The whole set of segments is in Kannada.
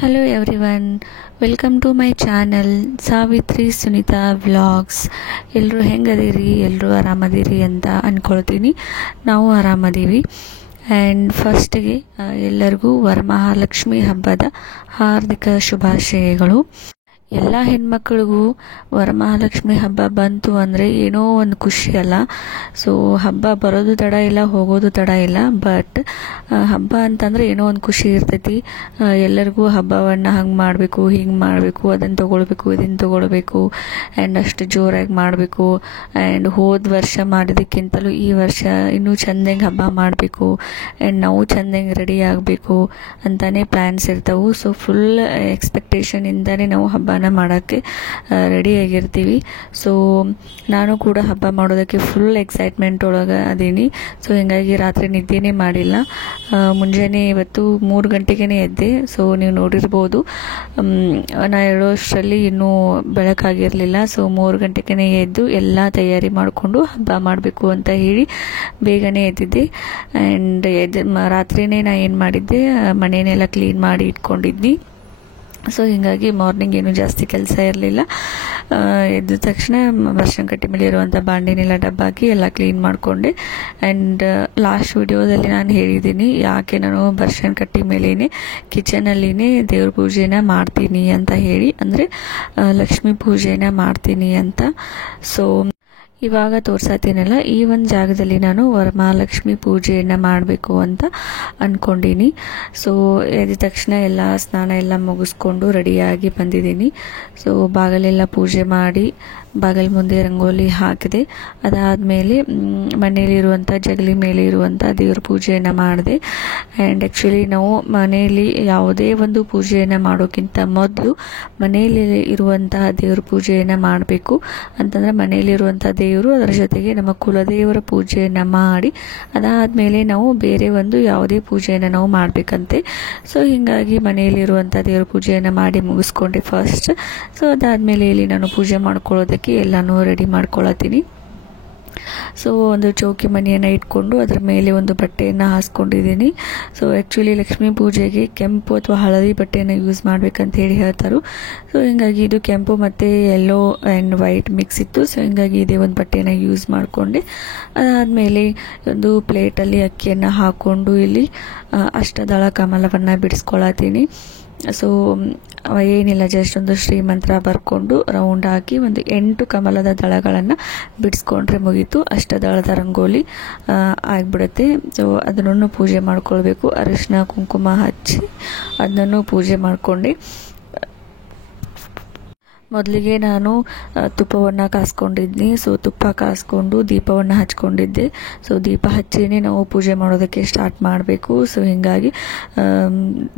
Hello everyone, welcome to my channel Savitri Sunita Vlogs. ಎಲ್ಲರೂ ಹೆಂಗದಿರಿ, ಎಲ್ಲರೂ ಆರಾಮದಿರಿ ಅಂತ ಅನ್ಕೊಳ್ತೀನಿ. ನಾವು ಆರಾಮದೀವಿ. ಆ್ಯಂಡ್ ಫಸ್ಟಿಗೆ ಎಲ್ಲರಿಗೂ ವರಮಹಾಲಕ್ಷ್ಮಿ ಹಬ್ಬದ ಹಾರ್ದಿಕ ಶುಭಾಶಯಗಳು. ಎಲ್ಲ ಹೆಣ್ಮಕ್ಳಿಗೂ ವರಮಹಾಲಕ್ಷ್ಮಿ ಹಬ್ಬ ಬಂತು ಅಂದರೆ ಏನೋ ಒಂದು ಖುಷಿ ಅಲ್ಲ. ಸೊ ಹಬ್ಬ ಬರೋದು ತಡ ಇಲ್ಲ, ಹೋಗೋದು ತಡ ಇಲ್ಲ. ಬಟ್ ಹಬ್ಬ ಅಂತಂದರೆ ಏನೋ ಒಂದು ಖುಷಿ ಇರ್ತೈತಿ. ಎಲ್ಲರಿಗೂ ಹಬ್ಬವನ್ನು ಹಂಗೆ ಮಾಡಬೇಕು, ಹಿಂಗೆ ಮಾಡಬೇಕು, ಅದನ್ನು ತೊಗೊಳ್ಬೇಕು, ಇದನ್ನು ತೊಗೊಳ್ಬೇಕು, ಆ್ಯಂಡ್ ಅಷ್ಟು ಜೋರಾಗಿ ಮಾಡಬೇಕು. ಆ್ಯಂಡ್ ಹೋದ ವರ್ಷ ಮಾಡಿದ್ದಕ್ಕಿಂತಲೂ ಈ ವರ್ಷ ಇನ್ನೂ ಚೆಂದಂಗೆ ಹಬ್ಬ ಮಾಡಬೇಕು, ಆ್ಯಂಡ್ ನಾವು ಚೆಂದಂಗೆ ರೆಡಿ ಆಗಬೇಕು ಅಂತಲೇ ಪ್ಲ್ಯಾನ್ಸ್ ಇರ್ತವೆ. ಸೊ ಫುಲ್ ಎಕ್ಸ್ಪೆಕ್ಟೇಷನಿಂದನೇ ನಾವು ಹಬ್ಬ ಮಾಡೋಕ್ಕೆ ರೆಡಿಯಾಗಿರ್ತೀವಿ. ಸೊ ನಾನು ಕೂಡ ಹಬ್ಬ ಮಾಡೋದಕ್ಕೆ ಫುಲ್ ಎಕ್ಸೈಟ್ಮೆಂಟ್ ಒಳಗೆ ಅದೀನಿ. ಸೊ ಹೀಗಾಗಿ ರಾತ್ರಿ ನಿದ್ದೆನೇ ಮಾಡಿಲ್ಲ. ಮುಂಜಾನೆ ಇವತ್ತು 3 ಗಂಟೆಗೇ ಎದ್ದೆ. ಸೊ ನೀವು ನೋಡಿರ್ಬೋದು, ನಾ ಹೇಳೋಷ್ಟರಲ್ಲಿ ಇನ್ನೂ ಬೆಳಕಾಗಿರಲಿಲ್ಲ. ಸೊ 3 ಗಂಟೆಗೇ ಎದ್ದು ಎಲ್ಲ ತಯಾರಿ ಮಾಡಿಕೊಂಡು ಹಬ್ಬ ಮಾಡಬೇಕು ಅಂತ ಹೇಳಿ ಬೇಗನೆ ಎದ್ದಿದ್ದೆ. ಆ್ಯಂಡ್ ರಾತ್ರಿನೇ ನಾ ಏನು ಮಾಡಿದ್ದೆ, ಮನೆಯನ್ನೆಲ್ಲ ಕ್ಲೀನ್ ಮಾಡಿ ಇಟ್ಕೊಂಡಿದ್ನಿ. ಸೊ ಹೀಗಾಗಿ ಮಾರ್ನಿಂಗ್ ಏನೂ ಜಾಸ್ತಿ ಕೆಲಸ ಇರಲಿಲ್ಲ. ಎದ್ದ ತಕ್ಷಣ ಬರ್ಶನ್ ಕಟ್ಟಿ ಮೇಲೆ ಇರುವಂಥ ಬಾಂಡಿನೆಲ್ಲ ಡಬ್ಬಾಕಿ ಎಲ್ಲ ಕ್ಲೀನ್ ಮಾಡಿಕೊಂಡೆ. ಆ್ಯಂಡ್ ಲಾಸ್ಟ್ ವಿಡಿಯೋದಲ್ಲಿ ನಾನು ಹೇಳಿದ್ದೀನಿ ಯಾಕೆ ನಾನು ಬರ್ಶನ್ ಕಟ್ಟಿ ಮೇಲೇ ಕಿಚನಲ್ಲಿನೇ ದೇವ್ರ ಪೂಜೆನ ಮಾಡ್ತೀನಿ ಅಂತ ಹೇಳಿ, ಅಂದರೆ ಲಕ್ಷ್ಮೀ ಪೂಜೆನ ಮಾಡ್ತೀನಿ ಅಂತ. ಸೊ ಇವಾಗ ತೋರ್ಸತ್ತೀನಲ್ಲ, ಈ ಒಂದು ಜಾಗದಲ್ಲಿ ನಾನು ವರಮಹಾಲಕ್ಷ್ಮಿ ಪೂಜೆಯನ್ನು ಮಾಡಬೇಕು ಅಂತ ಅಂದ್ಕೊಂಡೀನಿ. ಸೊ ಎದ್ದ ತಕ್ಷಣ ಎಲ್ಲ ಸ್ನಾನ ಎಲ್ಲ ಮುಗಿಸ್ಕೊಂಡು ರೆಡಿಯಾಗಿ ಬಂದಿದ್ದೀನಿ. ಸೊ ಬಾಗಿಲೆಲ್ಲ ಪೂಜೆ ಮಾಡಿ ಬಾಗಿಲ ಮುಂದೆ ರಂಗೋಲಿ ಹಾಕಿದೆ. ಅದಾದಮೇಲೆ ಮನೆಯಲ್ಲಿರುವಂಥ ಜಗಲಿ ಮೇಲೆ ಇರುವಂಥ ದೇವ್ರ ಪೂಜೆಯನ್ನು ಮಾಡಿದೆ. ಆ್ಯಂಡ್ ಆ್ಯಕ್ಚುಲಿ ನಾವು ಮನೆಯಲ್ಲಿ ಯಾವುದೇ ಒಂದು ಪೂಜೆಯನ್ನು ಮಾಡೋಕ್ಕಿಂತ ಮೊದಲು ಮನೆಯಲ್ಲಿ ಇರುವಂತಹ ದೇವ್ರ ಪೂಜೆಯನ್ನು ಮಾಡಬೇಕು. ಅಂತಂದರೆ ಮನೆಯಲ್ಲಿರುವಂಥ ದೇವರು, ಅದರ ಜೊತೆಗೆ ನಮ್ಮ ಕುಲದೇವರ ಪೂಜೆಯನ್ನು ಮಾಡಿ ಅದಾದಮೇಲೆ ನಾವು ಬೇರೆ ಒಂದು ಯಾವುದೇ ಪೂಜೆಯನ್ನು ನಾವು ಮಾಡಬೇಕಂತೆ. ಸೊ ಹೀಗಾಗಿ ಮನೆಯಲ್ಲಿರುವಂಥ ದೇವ್ರ ಪೂಜೆಯನ್ನು ಮಾಡಿ ಮುಗಿಸ್ಕೊಂಡೆ ಫಸ್ಟ್. ಸೊ ಅದಾದಮೇಲೆ ಇಲ್ಲಿ ನಾನು ಪೂಜೆ ಮಾಡ್ಕೊಳ್ಳೋದಕ್ಕೆ ಎಲ್ಲನೂ ರೆಡಿ ಮಾಡ್ಕೊಳತ್ತೀನಿ. ಸೊ ಒಂದು ಚೌಕಿ ಮನೆಯನ್ನು ಇಟ್ಕೊಂಡು ಅದರ ಮೇಲೆ ಒಂದು ಬಟ್ಟೆಯನ್ನು ಹಾಸ್ಕೊಂಡಿದ್ದೀನಿ. ಸೊ ಆ್ಯಕ್ಚುಲಿ ಲಕ್ಷ್ಮೀ ಪೂಜೆಗೆ ಕೆಂಪು ಅಥವಾ ಹಳದಿ ಬಟ್ಟೆಯನ್ನು ಯೂಸ್ ಮಾಡ್ಬೇಕಂತ ಹೇಳಿ ಹೇಳ್ತಾರೆ. ಸೊ ಹೀಗಾಗಿ ಇದು ಕೆಂಪು ಮತ್ತು ಯೆಲ್ಲೋ ಆ್ಯಂಡ್ ವೈಟ್ ಮಿಕ್ಸ್ ಇತ್ತು. ಸೊ ಹೀಗಾಗಿ ಇದೇ ಒಂದು ಬಟ್ಟೆಯನ್ನು ಯೂಸ್ ಮಾಡಿಕೊಂಡೆ. ಅದಾದಮೇಲೆ ಒಂದು ಪ್ಲೇಟಲ್ಲಿ ಅಕ್ಕಿಯನ್ನು ಹಾಕ್ಕೊಂಡು ಇಲ್ಲಿ ಅಷ್ಟದಳ ಕಮಲವನ್ನು ಬಿಡಿಸ್ಕೊಳತ್ತೀನಿ. ಸೊ ಏನಿಲ್ಲ, ಜಸ್ಟ್ ಒಂದು ಶ್ರೀಮಂತ್ರ ಬರ್ಕೊಂಡು ರೌಂಡ್ ಹಾಕಿ ಒಂದು 8 ಕಮಲದ ದಳಗಳನ್ನು ಬಿಡಿಸ್ಕೊಂಡ್ರೆ ಮುಗೀತು. ಅಷ್ಟದಳದ ರಂಗೋಲಿ ಆಗಿಬಿಡುತ್ತೆ. ಸೊ ಅದನ್ನು ಪೂಜೆ ಮಾಡ್ಕೊಳ್ಬೇಕು. ಅರಿಶಿನ ಕುಂಕುಮ ಹಚ್ಚಿ ಅದನ್ನು ಪೂಜೆ ಮಾಡಿಕೊಂಡೆ. ಮೊದಲಿಗೆ ನಾನು ತುಪ್ಪವನ್ನು ಕಾಸ್ಕೊಂಡಿದ್ನಿ. ಸೊ ತುಪ್ಪ ಕಾಸ್ಕೊಂಡು ದೀಪವನ್ನು ಹಚ್ಕೊಂಡಿದ್ದೆ. ಸೊ ದೀಪ ಹಚ್ಚಿನೇ ನಾವು ಪೂಜೆ ಮಾಡೋದಕ್ಕೆ ಸ್ಟಾರ್ಟ್ ಮಾಡಬೇಕು. ಸೊ ಹೀಗಾಗಿ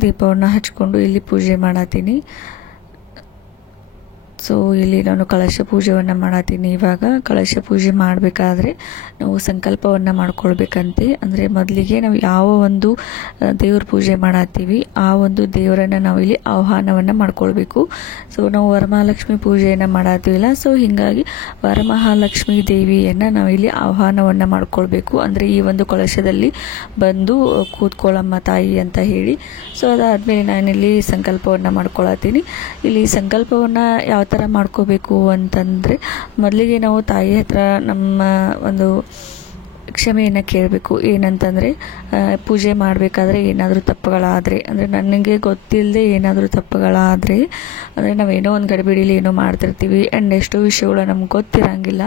ದೀಪವನ್ನು ಹಚ್ಕೊಂಡು ಇಲ್ಲಿ ಪೂಜೆ ಮಾಡತ್ತೀನಿ. ಸೊ ಇಲ್ಲಿ ನಾನು ಕಳಶ ಪೂಜೆಯನ್ನು ಮಾಡತ್ತೀನಿ. ಇವಾಗ ಕಳಶ ಪೂಜೆ ಮಾಡಬೇಕಾದ್ರೆ ನಾವು ಸಂಕಲ್ಪವನ್ನು ಮಾಡ್ಕೊಳ್ಬೇಕಂತೆ. ಅಂದರೆ ಮೊದಲಿಗೆ ನಾವು ಯಾವ ಒಂದು ದೇವ್ರ ಪೂಜೆ ಮಾಡತ್ತೀವಿ ಆ ಒಂದು ದೇವರನ್ನು ನಾವಿಲ್ಲಿ ಆಹ್ವಾನವನ್ನು ಮಾಡ್ಕೊಳ್ಬೇಕು. ಸೊ ನಾವು ವರಮಹಾಲಕ್ಷ್ಮಿ ಪೂಜೆಯನ್ನು ಮಾಡತ್ತೀವಿಲ್ಲ, ಸೊ ಹೀಗಾಗಿ ವರಮಹಾಲಕ್ಷ್ಮಿ ದೇವಿಯನ್ನು ನಾವಿಲ್ಲಿ ಆಹ್ವಾನವನ್ನು ಮಾಡ್ಕೊಳ್ಬೇಕು. ಅಂದರೆ ಈ ಒಂದು ಕಳಶದಲ್ಲಿ ಬಂದು ಕೂತ್ಕೊಳ್ಳಮ್ಮ ತಾಯಿ ಅಂತ ಹೇಳಿ. ಸೊ ಅದಾದಮೇಲೆ ನಾನಿಲ್ಲಿ ಸಂಕಲ್ಪವನ್ನು ಮಾಡ್ಕೊಳತ್ತೀನಿ. ಇಲ್ಲಿ ಸಂಕಲ್ಪವನ್ನು ಯಾವ ಥರ ಮಾಡ್ಕೋಬೇಕು ಅಂತಂದರೆ, ಮೊದಲಿಗೆ ನಾವು ತಾಯಿ ಹತ್ರ ನಮ್ಮ ಒಂದು ಕ್ಷಮೆಯನ್ನು ಕೇಳಬೇಕು. ಏನಂತಂದರೆ ಪೂಜೆ ಮಾಡಬೇಕಾದ್ರೆ ಏನಾದರೂ ತಪ್ಪುಗಳಾದರೆ, ಅಂದರೆ ನನಗೆ ಗೊತ್ತಿಲ್ಲದೆ ಏನಾದರೂ ತಪ್ಪುಗಳಾದರೆ, ಅಂದರೆ ನಾವೇನೋ ಒಂದು ಗಡಿಬಿಡಿಲಿ ಏನೋ ಮಾಡ್ತಿರ್ತೀವಿ ಆ್ಯಂಡ್ ಎಷ್ಟೋ ವಿಷಯಗಳು ನಮ್ಗೆ ಗೊತ್ತಿರೋಂಗಿಲ್ಲ.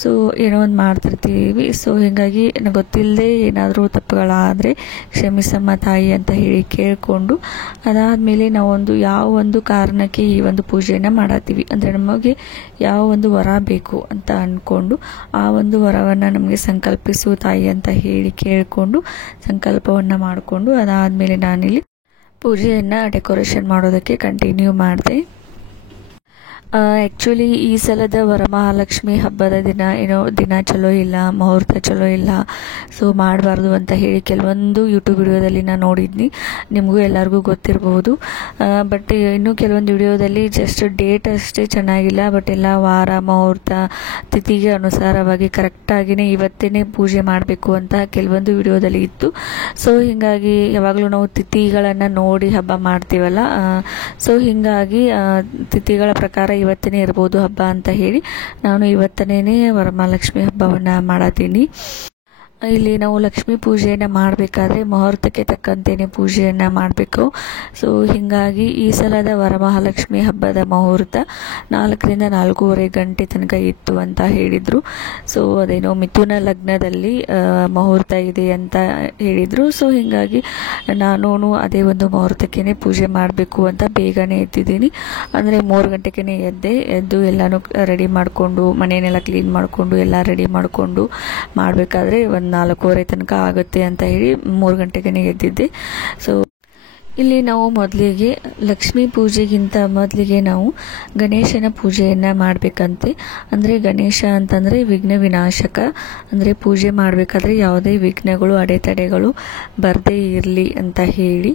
ಸೊ ಏನೋ ಒಂದು ಮಾಡ್ತಿರ್ತೀವಿ. ಸೊ ಹೀಗಾಗಿ ಗೊತ್ತಿಲ್ಲದೆ ಏನಾದರೂ ತಪ್ಪುಗಳಾದರೆ ಕ್ಷಮಿಸಮ್ಮ ತಾಯಿ ಅಂತ ಹೇಳಿ ಕೇಳಿಕೊಂಡು ಅದಾದಮೇಲೆ ನಾವೊಂದು ಯಾವ ಒಂದು ಕಾರಣಕ್ಕೆ ಈ ಒಂದು ಪೂಜೆಯನ್ನು ಮಾಡತ್ತೀವಿ, ಅಂದರೆ ನಮಗೆ ಯಾವ ಒಂದು ವರ ಬೇಕು ಅಂತ ಅಂದ್ಕೊಂಡು ಆ ಒಂದು ವರವನ್ನು ನಮಗೆ ಸಂಕಲ್ಪಿಸು ತಾಯಿ ಅಂತ ಹೇಳಿ ಕೇಳಿಕೊಂಡು ಸಂಕಲ್ಪವನ್ನು ಮಾಡಿಕೊಂಡು ಅದಾದಮೇಲೆ ನಾನಿಲ್ಲಿ ಪೂಜೆಯನ್ನು ಡೆಕೋರೇಷನ್ ಮಾಡೋದಕ್ಕೆ ಕಂಟಿನ್ಯೂ ಮಾಡಿದೆ. ಆ್ಯಕ್ಚುಲಿ ಈ ಸಲದ ವರಮಹಾಲಕ್ಷ್ಮಿ ಹಬ್ಬದ ದಿನ ಚಲೋ ಇಲ್ಲ, ಮುಹೂರ್ತ ಚಲೋ ಇಲ್ಲ, ಸೊ ಮಾಡಬಾರ್ದು ಅಂತ ಹೇಳಿ ಕೆಲವೊಂದು ಯೂಟ್ಯೂಬ್ ವಿಡಿಯೋದಲ್ಲಿ ನಾನು ನೋಡಿದ್ನಿ. ನಿಮಗೂ ಎಲ್ಲರಿಗೂ ಗೊತ್ತಿರಬಹುದು. ಬಟ್ ಇನ್ನೂ ಕೆಲವೊಂದು ವಿಡಿಯೋದಲ್ಲಿ ಜಸ್ಟ್ ಡೇಟ್ ಅಷ್ಟೇ ಚೆನ್ನಾಗಿಲ್ಲ, ಬಟ್ ಎಲ್ಲ ವಾರ ಮುಹೂರ್ತ ತಿಥಿಗೆ ಅನುಸಾರವಾಗಿ ಕರೆಕ್ಟಾಗಿಯೇ ಇವತ್ತೇ ಪೂಜೆ ಮಾಡಬೇಕು ಅಂತ ಕೆಲವೊಂದು ವಿಡಿಯೋದಲ್ಲಿ ಇತ್ತು. ಸೊ ಹೀಗಾಗಿ ಯಾವಾಗಲೂ ನಾವು ತಿಥಿಗಳನ್ನು ನೋಡಿ ಹಬ್ಬ ಮಾಡ್ತೀವಲ್ಲ, ಸೊ ಹೀಗಾಗಿ ತಿಥಿಗಳ ಪ್ರಕಾರ ಇವತ್ತೇ ಇರ್ಬೋದು ಹಬ್ಬ ಅಂತ ಹೇಳಿ ನಾನು ಇವತ್ತನೇ ವರಮಹಾಲಕ್ಷ್ಮಿ ಹಬ್ಬವನ್ನು ಮಾಡತ್ತೀನಿ. ಇಲ್ಲಿ ನಾವು ಲಕ್ಷ್ಮೀ ಪೂಜೆಯನ್ನು ಮಾಡಬೇಕಾದ್ರೆ ಮುಹೂರ್ತಕ್ಕೆ ತಕ್ಕಂತೆಯೇ ಪೂಜೆಯನ್ನು ಮಾಡಬೇಕು. ಸೊ ಹೀಗಾಗಿ ಈ ಸಲದ ವರಮಹಾಲಕ್ಷ್ಮಿ ಹಬ್ಬದ ಮುಹೂರ್ತ 4ರಿಂದ 4:30 ಗಂಟೆ ತನಕ ಇತ್ತು ಅಂತ ಹೇಳಿದರು. ಸೊ ಅದೇನೋ ಮಿಥುನ ಲಗ್ನದಲ್ಲಿ ಮುಹೂರ್ತ ಇದೆ ಅಂತ ಹೇಳಿದರು. ಸೊ ಹೀಗಾಗಿ ನಾನು ಅದೇ ಒಂದು ಮುಹೂರ್ತಕ್ಕೇ ಪೂಜೆ ಮಾಡಬೇಕು ಅಂತ ಬೇಗನೆ ಎದ್ದಿದ್ದೀನಿ. ಅಂದರೆ 3 ಗಂಟೆಗೆ ಎದ್ದು ಎಲ್ಲನೂ ರೆಡಿ ಮಾಡಿಕೊಂಡು ಮನೆಯನ್ನೆಲ್ಲ ಕ್ಲೀನ್ ಮಾಡಿಕೊಂಡು ಎಲ್ಲ ರೆಡಿ ಮಾಡಿಕೊಂಡು ಮಾಡಬೇಕಾದ್ರೆ 4:15 ತನಕ ಆಗುತ್ತೆ ಅಂತ ಹೇಳಿ 3 ಗಂಟೆಗೆ ಎದ್ದಿದ್ದೆ. ಸೊ ಇಲ್ಲಿ ನಾವು ಮೊದಲಿಗೆ ಲಕ್ಷ್ಮೀ ಪೂಜೆಗಿಂತ ಮೊದಲಿಗೆ ನಾವು ಗಣೇಶನ ಪೂಜೆಯನ್ನು ಮಾಡಬೇಕಂತೆ. ಅಂದರೆ ಗಣೇಶ ಅಂತಂದರೆ ವಿಘ್ನ ವಿನಾಶಕ, ಅಂದರೆ ಪೂಜೆ ಮಾಡಬೇಕಾದ್ರೆ ಯಾವುದೇ ವಿಘ್ನಗಳು ಅಡೆತಡೆಗಳು ಬರದೇ ಇರಲಿ ಅಂತ ಹೇಳಿ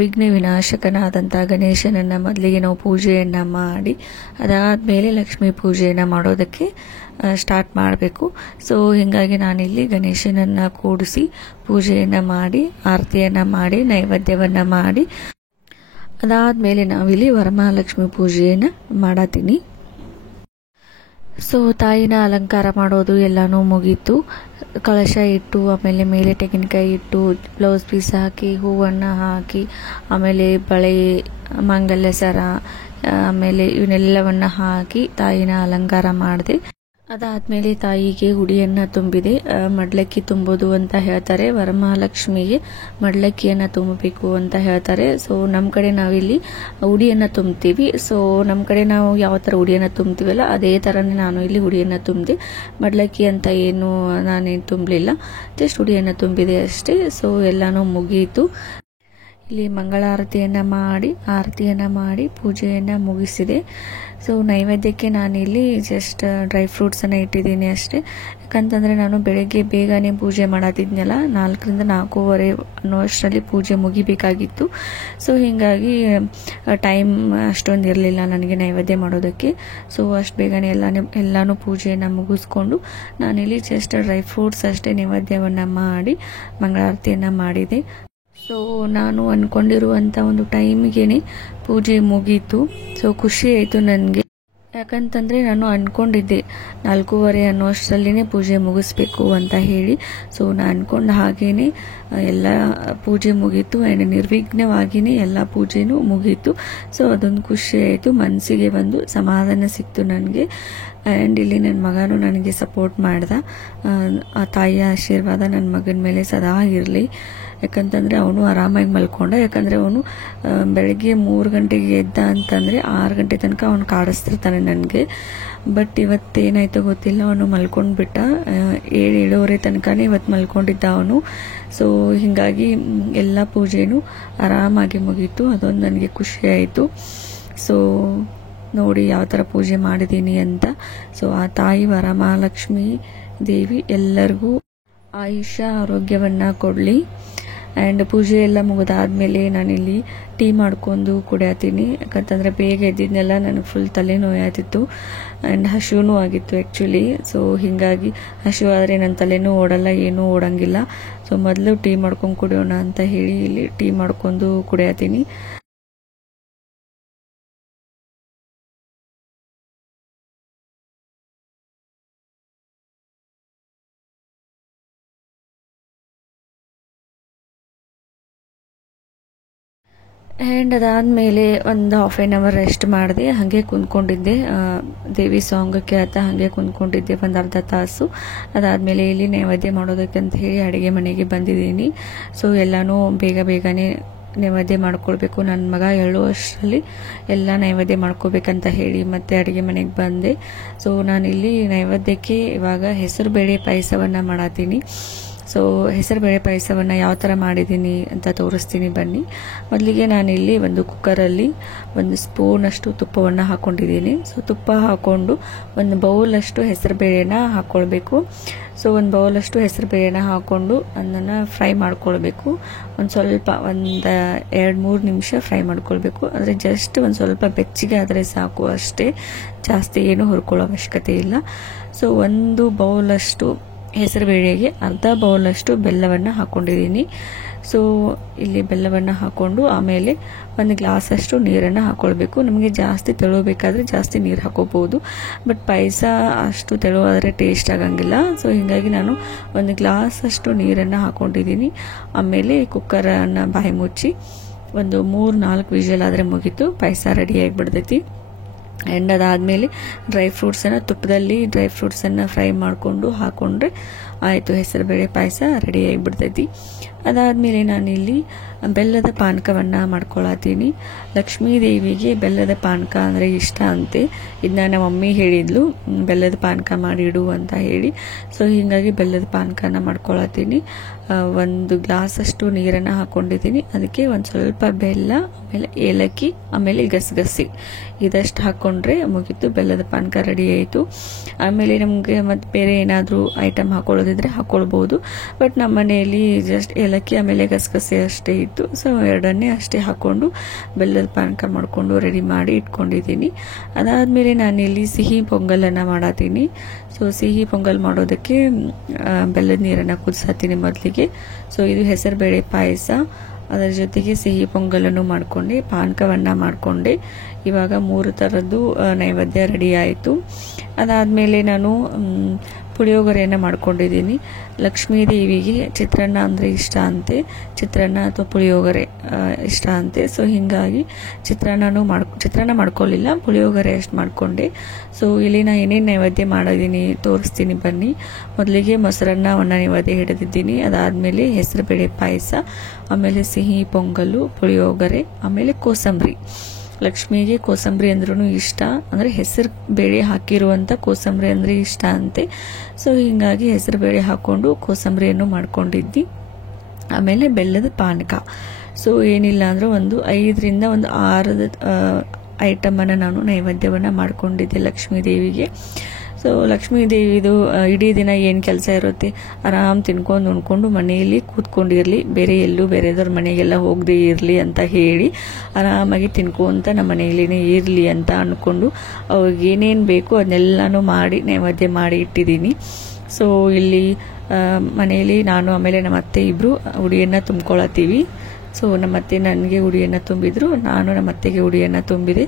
ವಿಘ್ನ ವಿನಾಶಕನಾದಂಥ ಗಣೇಶನನ್ನು ಮೊದಲಿಗೆ ನಾವು ಪೂಜೆಯನ್ನು ಮಾಡಿ ಅದಾದಮೇಲೆ ಲಕ್ಷ್ಮೀ ಪೂಜೆಯನ್ನು ಮಾಡೋದಕ್ಕೆ ಸ್ಟಾರ್ಟ್ ಮಾಡಬೇಕು. ಸೊ ಹೀಗಾಗಿ ನಾನಿಲ್ಲಿ ಗಣೇಶನನ್ನು ಕೂಡಿಸಿ ಪೂಜೆಯನ್ನು ಮಾಡಿ ಆರತಿಯನ್ನು ಮಾಡಿ ನೈವೇದ್ಯವನ್ನು ಮಾಡಿ ಅದಾದಮೇಲೆ ನಾವಿಲ್ಲಿ ವರಮಹಾಲಕ್ಷ್ಮಿ ಪೂಜೆಯನ್ನು ಮಾಡತ್ತೀನಿ. ಸೊ ತಾಯಿನ ಅಲಂಕಾರ ಮಾಡೋದು ಎಲ್ಲನೂ ಮುಗೀತು. ಕಳಶ ಇಟ್ಟು ಆಮೇಲೆ ಮೇಲೆ ತೆಂಗಿನಕಾಯಿ ಇಟ್ಟು ಬ್ಲೌಸ್ ಪೀಸ್ ಹಾಕಿ ಹೂವನ್ನು ಹಾಕಿ ಆಮೇಲೆ ಬಳೆ ಮಾಂಗಲ್ಯ ಸರ ಆಮೇಲೆ ಇವನ್ನೆಲ್ಲವನ್ನು ಹಾಕಿ ತಾಯಿನ ಅಲಂಕಾರ ಮಾಡಿದೆ. ಅದಾದಮೇಲೆ ತಾಯಿಗೆ ಉಡಿಯನ್ನು ತುಂಬಿದೆ. ಮಡ್ಲಕ್ಕಿ ತುಂಬೋದು ಅಂತ ಹೇಳ್ತಾರೆ. ವರಮಹಾಲಕ್ಷ್ಮಿಗೆ ಮಡ್ಲಕ್ಕಿಯನ್ನು ತುಂಬಬೇಕು ಅಂತ ಹೇಳ್ತಾರೆ. ಸೊ ನಮ್ಮ ಕಡೆ ನಾವಿಲ್ಲಿ ಉಡಿಯನ್ನು ತುಂಬ್ತೀವಿ. ಸೊ ನಮ್ಮ ಕಡೆ ನಾವು ಯಾವ ಥರ ಉಡಿಯನ್ನು ತುಂಬ್ತೀವಲ್ಲ ಅದೇ ಥರನೇ ನಾನು ಇಲ್ಲಿ ಉಡಿಯನ್ನು ತುಂಬಿದೆ. ಮಡ್ಲಕ್ಕಿ ಅಂತ ಏನು ನಾನೇನು ತುಂಬಲಿಲ್ಲ, ಜಸ್ಟ್ ಉಡಿಯನ್ನು ತುಂಬಿದೆ ಅಷ್ಟೇ. ಸೊ ಎಲ್ಲನೂ ಮುಗಿಯಿತು. ಇಲ್ಲಿ ಮಂಗಳಾರತಿಯನ್ನು ಮಾಡಿ ಪೂಜೆಯನ್ನು ಮುಗಿಸಿದೆ. ಸೊ ನೈವೇದ್ಯಕ್ಕೆ ನಾನಿಲ್ಲಿ ಜಸ್ಟ್ ಡ್ರೈ ಫ್ರೂಟ್ಸನ್ನು ಇಟ್ಟಿದ್ದೀನಿ ಅಷ್ಟೇ. ಯಾಕಂತಂದರೆ ನಾನು ಬೆಳಗ್ಗೆ ಬೇಗನೆ ಪೂಜೆ ಮಾಡತ್ತಿದ್ನಲ್ಲ, 4ರಿಂದ 4:15 ಅನ್ನೋಷ್ಟರಲ್ಲಿ ಪೂಜೆ ಮುಗಿಬೇಕಾಗಿತ್ತು. ಸೊ ಹೀಗಾಗಿ ಟೈಮ್ ಅಷ್ಟೊಂದು ಇರಲಿಲ್ಲ ನನಗೆ ನೈವೇದ್ಯ ಮಾಡೋದಕ್ಕೆ. ಸೊ ಅಷ್ಟು ಬೇಗನೆ ಎಲ್ಲನೂ ಪೂಜೆಯನ್ನು ಮುಗಿಸ್ಕೊಂಡು ನಾನಿಲ್ಲಿ ಜಸ್ಟ್ ಡ್ರೈ ಫ್ರೂಟ್ಸ್ ಅಷ್ಟೇ ನೈವೇದ್ಯವನ್ನು ಮಾಡಿ ಮಂಗಳಾರತಿಯನ್ನು ಮಾಡಿದೆ. ಸೊ ನಾನು ಅಂದ್ಕೊಂಡಿರುವಂಥ ಒಂದು ಟೈಮಿಗೆ ಪೂಜೆ ಮುಗೀತು. ಸೊ ಖುಷಿ ಆಯಿತು ನನಗೆ. ಯಾಕಂತಂದರೆ ನಾನು ಅಂದ್ಕೊಂಡಿದ್ದೆ 4:15 ಅನ್ನೋಷ್ಟರಲ್ಲಿನೇ ಪೂಜೆ ಮುಗಿಸ್ಬೇಕು ಅಂತ ಹೇಳಿ. ಸೊ ನಾನು ಅಂದ್ಕೊಂಡ ಹಾಗೇ ಎಲ್ಲ ಪೂಜೆ ಮುಗೀತು ಆ್ಯಂಡ್ ನಿರ್ವಿಘ್ನವಾಗಿಯೇ ಎಲ್ಲ ಪೂಜೆನೂ ಮುಗೀತು. ಸೊ ಅದೊಂದು ಖುಷಿ ಆಯಿತು, ಮನಸ್ಸಿಗೆ ಒಂದು ಸಮಾಧಾನ ಸಿಕ್ತು ನನಗೆ. ಆ್ಯಂಡ್ ಇಲ್ಲಿ ನನ್ನ ಮಗನೂ ನನಗೆ ಸಪೋರ್ಟ್ ಮಾಡ್ದ. ಆ ತಾಯಿಯ ಆಶೀರ್ವಾದ ನನ್ನ ಮಗನ ಮೇಲೆ ಸದಾ ಇರಲಿ. ಯಾಕಂತಂದರೆ ಅವನು ಆರಾಮಾಗಿ ಮಲ್ಕೊಂಡ. ಯಾಕಂದರೆ ಅವನು ಬೆಳಗ್ಗೆ 3 ಗಂಟೆಗೆ ಎದ್ದ ಅಂತಂದರೆ 6 ಗಂಟೆ ತನಕ ಅವನು ಕಾಡಿಸ್ತಿರ್ತಾನೆ ನನಗೆ. ಬಟ್ ಇವತ್ತೇನಾಯ್ತೋ ಗೊತ್ತಿಲ್ಲ, ಅವನು ಮಲ್ಕೊಂಡ್ಬಿಟ್ಟ. 7:30 ತನಕನೇ ಇವತ್ತು ಮಲ್ಕೊಂಡಿದ್ದ ಅವನು. ಸೊ ಹೀಗಾಗಿ ಎಲ್ಲ ಪೂಜೆನೂ ಆರಾಮಾಗಿ ಮುಗೀತು. ಅದೊಂದು ನನಗೆ ಖುಷಿ ಆಯಿತು. ಸೊ ನೋಡಿ ಯಾವ ಥರ ಪೂಜೆ ಮಾಡಿದ್ದೀನಿ ಅಂತ. ಸೊ ಆ ತಾಯಿ ವರಮಹಾಲಕ್ಷ್ಮಿ ದೇವಿ ಎಲ್ಲರಿಗೂ ಆಯುಷ್ಯ ಆರೋಗ್ಯವನ್ನು ಕೊಡಲಿ. ಆ್ಯಂಡ್ ಪೂಜೆ ಎಲ್ಲ ಮುಗಿದಾದ್ಮೇಲೆ ನಾನಿಲ್ಲಿ ಟೀ ಮಾಡ್ಕೊಂಡು ಕುಡಿಯತ್ತೀನಿ. ಯಾಕಂತಂದರೆ ಬೇಗ ಎದ್ದಿದ್ನೆಲ್ಲ ನನಗೆ ಫುಲ್ ತಲೆನೋಯಾತಿತ್ತು ಆ್ಯಂಡ್ ಹಸಿವೂ ಆಗಿತ್ತು ಆ್ಯಕ್ಚುಲಿ. ಸೊ ಹೀಗಾಗಿ ಹಸಿವು ಆದರೆ ನನ್ನ ತಲೆನೂ ಓಡಲ್ಲ, ಏನೂ ಓಡಂಗಿಲ್ಲ. ಸೊ ಮೊದಲು ಟೀ ಮಾಡ್ಕೊಂಡು ಕುಡಿಯೋಣ ಅಂತ ಹೇಳಿ ಇಲ್ಲಿ ಟೀ ಮಾಡ್ಕೊಂಡು ಕುಡಿಯತ್ತೀನಿ. ಆ್ಯಂಡ್ ಅದಾದಮೇಲೆ ಒಂದು ಹಾಫ್ ಆನ್ ಅವರ್ ರೆಸ್ಟ್ ಮಾಡಿದೆ. ಹಾಗೆ ಕುಂತ್ಕೊಂಡಿದ್ದೆ, ದೇವಿ ಸಾಂಗ್ ಕೇಳ್ತಾ ಹಾಗೆ ಕುಂತ್ಕೊಂಡಿದ್ದೆ ಒಂದು ಅರ್ಧ ತಾಸು. ಅದಾದಮೇಲೆ ಇಲ್ಲಿ ನೈವೇದ್ಯ ಮಾಡೋದಕ್ಕೆ ಅಂತ ಹೇಳಿ ಅಡುಗೆ ಮನೆಗೆ ಬಂದಿದ್ದೀನಿ. ಸೊ ಎಲ್ಲನೂ ಬೇಗನೆ ನೈವೇದ್ಯ ಮಾಡ್ಕೊಳ್ಬೇಕು. ನನ್ನ ಮಗ ಹೇಳುವಷ್ಟರಲ್ಲಿ ಎಲ್ಲ ನೈವೇದ್ಯ ಮಾಡ್ಕೋಬೇಕಂತ ಹೇಳಿ ಮತ್ತೆ ಅಡುಗೆ ಮನೆಗೆ ಬಂದೆ. ಸೊ ನಾನಿಲ್ಲಿ ನೈವೇದ್ಯಕ್ಕೆ ಇವಾಗ ಹೆಸರುಬೇಳೆ ಪಾಯಸವನ್ನು ಮಾಡತ್ತೀನಿ. ಸೊ ಹೆಸರುಬೇಳೆ ಪಾಯಸವನ್ನು ಯಾವ ಥರ ಮಾಡಿದ್ದೀನಿ ಅಂತ ತೋರಿಸ್ತೀನಿ ಬನ್ನಿ. ಮೊದಲಿಗೆ ನಾನಿಲ್ಲಿ ಒಂದು ಕುಕ್ಕರಲ್ಲಿ 1 ಸ್ಪೂನಷ್ಟು ತುಪ್ಪವನ್ನು ಹಾಕ್ಕೊಂಡಿದ್ದೀನಿ. ಸೊ ತುಪ್ಪ ಹಾಕ್ಕೊಂಡು 1 ಬೌಲಷ್ಟು ಹೆಸರುಬೇಳೆನ ಹಾಕ್ಕೊಳ್ಬೇಕು. ಸೊ 1 ಬೌಲಷ್ಟು ಹೆಸರುಬೇಳೆನ ಹಾಕ್ಕೊಂಡು ಅದನ್ನು ಫ್ರೈ ಮಾಡ್ಕೊಳ್ಬೇಕು. ಒಂದು ಸ್ವಲ್ಪ 2-3 ನಿಮಿಷ ಫ್ರೈ ಮಾಡ್ಕೊಳ್ಬೇಕು. ಅಂದರೆ ಜಸ್ಟ್ ಒಂದು ಸ್ವಲ್ಪ ಬೆಚ್ಚಗೆ ಆದರೆ ಸಾಕು ಅಷ್ಟೇ, ಜಾಸ್ತಿ ಏನು ಹುರ್ಕೊಳ್ಳೋ ಅವಶ್ಯಕತೆ ಇಲ್ಲ. ಸೊ 1 ಬೌಲಷ್ಟು ಹೆಸರುಬೇಳೆಗೆ ಅರ್ಧ ಬೌಲಷ್ಟು ಬೆಲ್ಲವನ್ನು ಹಾಕ್ಕೊಂಡಿದ್ದೀನಿ. ಸೊ ಇಲ್ಲಿ ಬೆಲ್ಲವನ್ನು ಹಾಕ್ಕೊಂಡು ಆಮೇಲೆ 1 ಗ್ಲಾಸಷ್ಟು ನೀರನ್ನು ಹಾಕ್ಕೊಳ್ಬೇಕು. ನಮಗೆ ಜಾಸ್ತಿ ತೆಳುಬೇಕಾದ್ರೆ ಜಾಸ್ತಿ ನೀರು ಹಾಕೋಬಹುದು, ಬಟ್ ಪಾಯಸ ಅಷ್ಟು ತೆಳುವಾದರೆ ಟೇಸ್ಟ್ ಆಗಂಗಿಲ್ಲ. ಸೊ ಹೀಗಾಗಿ ನಾನು 1 ಗ್ಲಾಸಷ್ಟು ನೀರನ್ನು ಹಾಕ್ಕೊಂಡಿದ್ದೀನಿ. ಆಮೇಲೆ ಕುಕ್ಕರನ್ನು ಬಾಯಿ ಮುಚ್ಚಿ ಒಂದು 3-4 ವಿಷಲ್ ಆದರೆ ಮುಗೀತು, ಪಾಯಸ ರೆಡಿ ಆಗಿಬಿಡ್ತೈತಿ. ಆ್ಯಂಡ್ ಅದಾದಮೇಲೆ ತುಪ್ಪದಲ್ಲಿ ಡ್ರೈ ಫ್ರೂಟ್ಸನ್ನು ಫ್ರೈ ಮಾಡಿಕೊಂಡು ಹಾಕ್ಕೊಂಡ್ರೆ ಆಯಿತು, ಹೆಸರುಬೇಳೆ ಪಾಯಸ ರೆಡಿ ಆಗಿಬಿಡ್ತೈತಿ. ಅದಾದಮೇಲೆ ನಾನಿಲ್ಲಿ ಬೆಲ್ಲದ ಪಾನಕವನ್ನು ಮಾಡ್ಕೊಳತ್ತೀನಿ. ಲಕ್ಷ್ಮೀ ದೇವಿಗೆ ಬೆಲ್ಲದ ಪಾನಕ ಅಂದರೆ ಇಷ್ಟ ಅಂತೆ. ಇದನ್ನ ನಮ್ಮ ಮಮ್ಮಿ ಹೇಳಿದ್ಲು, ಬೆಲ್ಲದ ಪಾನಕ ಮಾಡಿಡು ಅಂತ ಹೇಳಿ. ಸೊ ಹೀಗಾಗಿ ಬೆಲ್ಲದ ಪಾನಕನ ಮಾಡ್ಕೊಳತ್ತೀನಿ. 1 ಗ್ಲಾಸಷ್ಟು ನೀರನ್ನು ಹಾಕ್ಕೊಂಡಿದ್ದೀನಿ. ಅದಕ್ಕೆ ಒಂದು ಸ್ವಲ್ಪ ಬೆಲ್ಲ, ಆಮೇಲೆ ಏಲಕ್ಕಿ, ಆಮೇಲೆ ಗಸಗಸೆ ಇದಷ್ಟು ಹಾಕ್ಕೊಂಡ್ರೆ ಮುಗೀತು, ಬೆಲ್ಲದ ಪಾನಕ ರೆಡಿ ಆಯಿತು. ಆಮೇಲೆ ನಮಗೆ ಮತ್ತು ಬೇರೆ ಏನಾದರೂ ಐಟಮ್ ಹಾಕೊಳ್ಳೋದಿದ್ರೆ ಹಾಕ್ಕೊಳ್ಬೋದು, ಬಟ್ ನಮ್ಮ ಮನೆಯಲ್ಲಿ ಜಸ್ಟ್ ಏಲಕ್ಕಿ ಆಮೇಲೆ ಗಸಗಸೆ ಅಷ್ಟೇ ಇತ್ತು. ಸೊ 2 ಅಷ್ಟೇ ಹಾಕ್ಕೊಂಡು ಬೆಲ್ಲದ ಪಾನಕ ಮಾಡಿಕೊಂಡು ರೆಡಿ ಮಾಡಿ ಇಟ್ಕೊಂಡಿದ್ದೀನಿ. ಅದಾದಮೇಲೆ ನಾನಿಲ್ಲಿ ಸಿಹಿ ಪೊಂಗಲನ್ನು ಮಾಡತ್ತೀನಿ. ಸೊ ಸಿಹಿ ಪೊಂಗಲ್ ಮಾಡೋದಕ್ಕೆ ಬೆಲ್ಲದ ನೀರನ್ನು ಕುದಿಸತ್ತೀನಿ ಮೊದಲಿಗೆ. ಸೊ ಇದು ಹೆಸರುಬೇಳೆ ಪಾಯಸ, ಅದರ ಜೊತೆಗೆ ಸಿಹಿ ಪೊಂಗಲನ್ನು ಮಾಡಿಕೊಂಡೆ, ಪಾನಕವನ್ನು ಮಾಡಿಕೊಂಡೆ. ಇವಾಗ 3 ಥರದ್ದು ನೈವೇದ್ಯ ರೆಡಿ ಆಯಿತು. ಅದಾದಮೇಲೆ ನಾನು ಪುಳಿಯೋಗರೆಯನ್ನು ಮಾಡ್ಕೊಂಡಿದ್ದೀನಿ. ಲಕ್ಷ್ಮೀ ದೇವಿಗೆ ಚಿತ್ರಾನ್ನ ಅಂದರೆ ಇಷ್ಟ ಅಂತೆ, ಚಿತ್ರಾನ್ನ ಅಥವಾ ಪುಳಿಯೋಗರೆ ಇಷ್ಟ ಅಂತೆ. ಸೊ ಹೀಗಾಗಿ ಚಿತ್ರಾನ್ನ ಮಾಡ್ಕೊಳ್ಳಿಲ್ಲ, ಪುಳಿಯೋಗರೆ ಅಷ್ಟು ಮಾಡಿಕೊಂಡೆ. ಸೊ ಇಲ್ಲಿ ನಾನು ಏನೇನು ನೈವೇದ್ಯ ಮಾಡಿದ್ದೀನಿ ತೋರಿಸ್ತೀನಿ ಬನ್ನಿ. ಮೊದಲಿಗೆ ಮೊಸರನ್ನವನ್ನು ನೈವೇದ್ಯ ಹಿಡಿದಿದ್ದೀನಿ. ಅದಾದಮೇಲೆ ಹೆಸರುಬೇಳೆ ಪಾಯಸ, ಆಮೇಲೆ ಸಿಹಿ ಪೊಂಗಲು, ಪುಳಿಯೋಗರೆ, ಆಮೇಲೆ ಕೋಸಂಬರಿ. ಲಕ್ಷ್ಮಿಗೆ ಕೋಸಂಬರಿ ಅಂದ್ರೂ ಇಷ್ಟ, ಅಂದರೆ ಹೆಸರು ಬೇಳೆ ಹಾಕಿರುವಂಥ ಕೋಸಂಬರಿ ಅಂದರೆ ಇಷ್ಟ ಅಂತೆ. ಸೊ ಹೀಗಾಗಿ ಹೆಸರು ಬೇಳೆ ಹಾಕ್ಕೊಂಡು ಕೋಸಂಬರಿಯನ್ನು ಮಾಡ್ಕೊಂಡಿದ್ದಿ. ಆಮೇಲೆ ಬೆಲ್ಲದ ಪಾನಕ. ಸೊ ಏನಿಲ್ಲ ಅಂದರೆ ಒಂದು 5ರಿಂದ 6 ಐಟಮನ್ನು ನಾನು ನೈವೇದ್ಯವನ್ನು ಮಾಡ್ಕೊಂಡಿದ್ದೆ ಲಕ್ಷ್ಮೀ ದೇವಿಗೆ. ಸೊ ಲಕ್ಷ್ಮೀ ದೇವಿದು ಇಡೀ ದಿನ ಏನು ಕೆಲಸ ಇರುತ್ತೆ, ಆರಾಮ್ ತಿನ್ಕೊಂಡು ಉಣ್ಕೊಂಡು ಮನೆಯಲ್ಲಿ ಕೂತ್ಕೊಂಡಿರಲಿ, ಬೇರೆದವ್ರ ಮನೆಗೆಲ್ಲ ಹೋಗದೆ ಇರಲಿ ಅಂತ ಹೇಳಿ ಆರಾಮಾಗಿ ತಿನ್ಕೊಂತ ನಮ್ಮ ಮನೆಯಲ್ಲಿನೇ ಇರಲಿ ಅಂತ ಅಂದ್ಕೊಂಡು ಅವ್ರಿಗೆ ಏನೇನು ಬೇಕು ಅದನ್ನೆಲ್ಲನೂ ಮಾಡಿ ನೈವೇದ್ಯ ಮಾಡಿ ಇಟ್ಟಿದ್ದೀನಿ. ಸೊ ಇಲ್ಲಿ ಮನೆಯಲ್ಲಿ ನಾನು ಆಮೇಲೆ ನಮ್ಮ ಅತ್ತೆ ಇಬ್ಬರು ಉಡಿಯನ್ನು ತುಂಬ್ಕೊಳತ್ತೀವಿ. ಸೊ ನಮ್ಮ ಅತ್ತೆ ನನಗೆ ಉಡಿಯನ್ನು ತುಂಬಿದ್ರು, ನಾನು ನಮ್ಮ ಅತ್ತೆಗೆ ಉಡಿಯನ್ನು ತುಂಬಿದೆ.